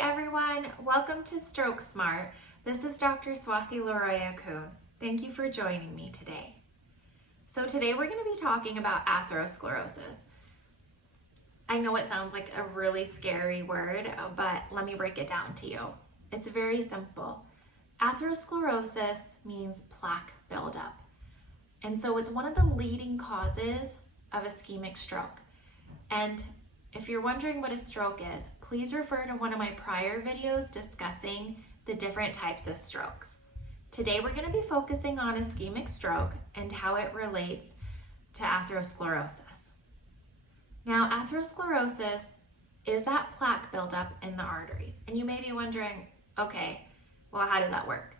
everyone, welcome to Stroke Smart. This is Dr. Swathi Loria-Kun. Thank you for joining me today. So today we're going to be talking about atherosclerosis. I know it sounds like a really scary word, but let me break it down to you. It's very simple. Atherosclerosis means plaque buildup. And so it's one of the leading causes of ischemic stroke. And if you're wondering what a stroke is, please refer to one of my prior videos discussing the different types of strokes. Today we're going to be focusing on ischemic stroke and how it relates to atherosclerosis. Now, atherosclerosis is that plaque buildup in the arteries. And you may be wondering, okay, well, how does that work?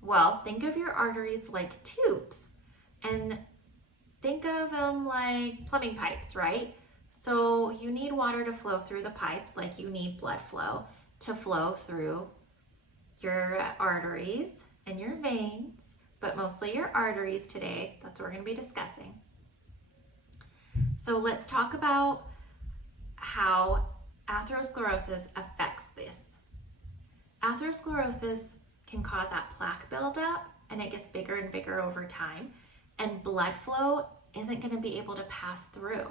Well, think of your arteries like tubes and think of them like plumbing pipes, right? So you need water to flow through the pipes like you need blood flow to flow through your arteries and your veins, but mostly your arteries today. That's what we're going to be discussing. So let's talk about how atherosclerosis affects this. Atherosclerosis can cause that plaque buildup and it gets bigger and bigger over time, and blood flow isn't going to be able to pass through.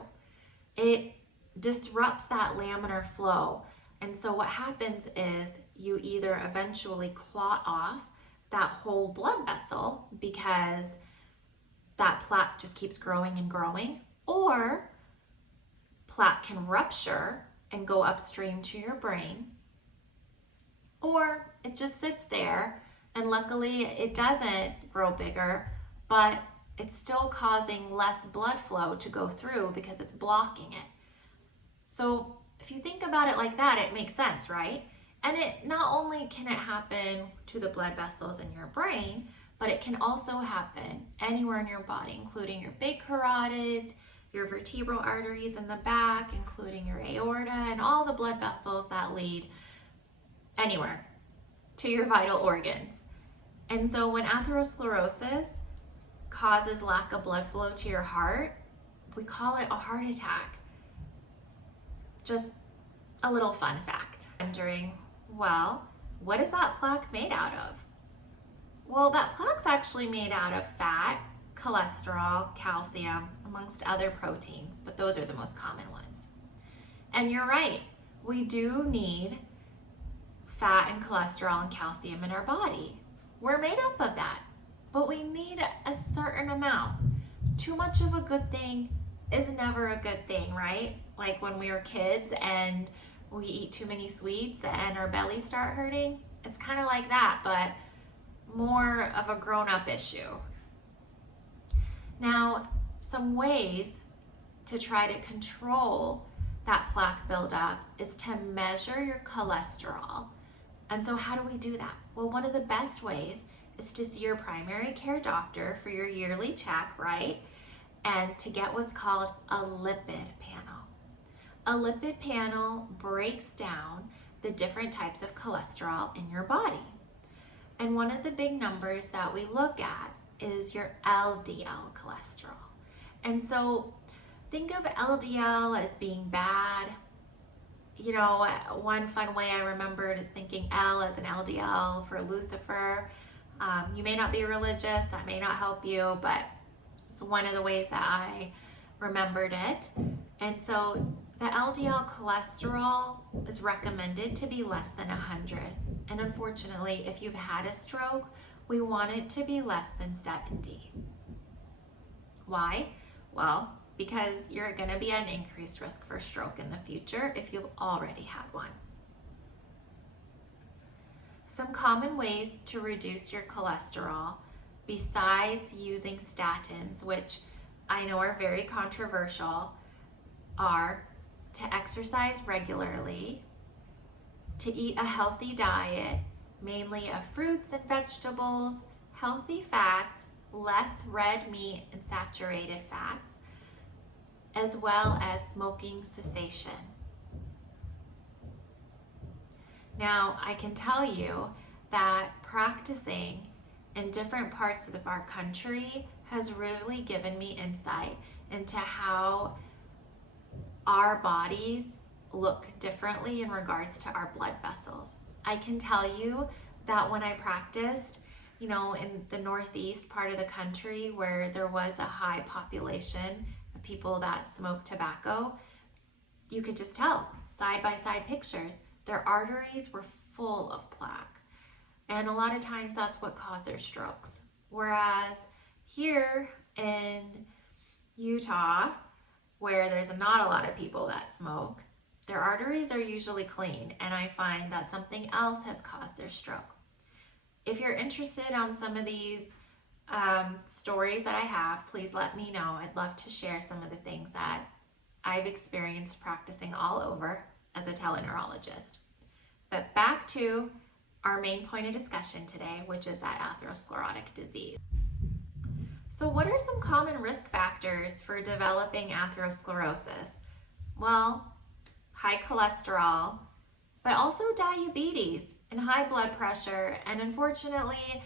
It disrupts that laminar flow. And so what happens is you either eventually clot off that whole blood vessel because that plaque just keeps growing and growing, or plaque can rupture and go upstream to your brain, or it just sits there and luckily it doesn't grow bigger, but it's still causing less blood flow to go through because it's blocking it. So if you think about it like that, it makes sense, right? And it not only can it happen to the blood vessels in your brain, but it can also happen anywhere in your body, including your big carotids, your vertebral arteries in the back, including your aorta, and all the blood vessels that lead anywhere to your vital organs. And so when atherosclerosis causes lack of blood flow to your heart, we call it a heart attack. Just a little fun fact. Wondering, well, what is that plaque made out of? Well, that plaque's actually made out of fat, cholesterol, calcium, amongst other proteins, but those are the most common ones. And you're right, we do need fat and cholesterol and calcium in our body. We're made up of that. But we need a certain amount. Too much of a good thing is never a good thing, right? Like when we were kids and we eat too many sweets and our bellies start hurting. It's kind of like that, but more of a grown-up issue. Now, some ways to try to control that plaque buildup is to measure your cholesterol. And so how do we do that? Well, one of the best ways is to see your primary care doctor for your yearly check, right? And to get what's called a lipid panel. A lipid panel breaks down the different types of cholesterol in your body. And one of the big numbers that we look at is your LDL cholesterol. And so think of LDL as being bad. You know, one fun way I remembered is thinking L as an LDL for Lucifer. You may not be religious, that may not help you, but it's one of the ways that I remembered it. And so the LDL cholesterol is recommended to be less than 100. And unfortunately, if you've had a stroke, we want it to be less than 70. Why? Well, because you're going to be at an increased risk for stroke in the future if you've already had one. Some common ways to reduce your cholesterol, besides using statins, which I know are very controversial, are to exercise regularly, to eat a healthy diet, mainly of fruits and vegetables, healthy fats, less red meat and saturated fats, as well as smoking cessation. Now, I can tell you that practicing in different parts of our country has really given me insight into how our bodies look differently in regards to our blood vessels. I can tell you that when I practiced, you know, in the northeast part of the country where there was a high population of people that smoked tobacco, you could just tell, side by side pictures, their arteries were full of plaque. And a lot of times that's what caused their strokes. Whereas here in Utah, where there's not a lot of people that smoke, their arteries are usually clean, and I find that something else has caused their stroke. If you're interested on some of these stories that I have, please let me know. I'd love to share some of the things that I've experienced practicing all over as a teleneurologist. But back to our main point of discussion today, which is that atherosclerotic disease. So what are some common risk factors for developing atherosclerosis? Well, high cholesterol, but also diabetes and high blood pressure. And unfortunately,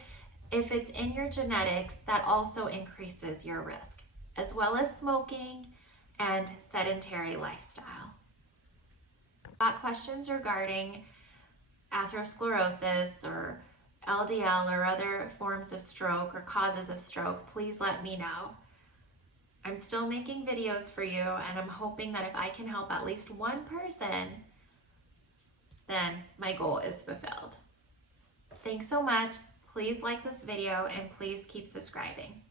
if it's in your genetics, that also increases your risk, as well as smoking and sedentary lifestyle. Got questions regarding atherosclerosis or LDL or other forms of stroke or causes of stroke, please let me know. I'm still making videos for you, and I'm hoping that if I can help at least one person, then my goal is fulfilled. Thanks so much. Please like this video and please keep subscribing.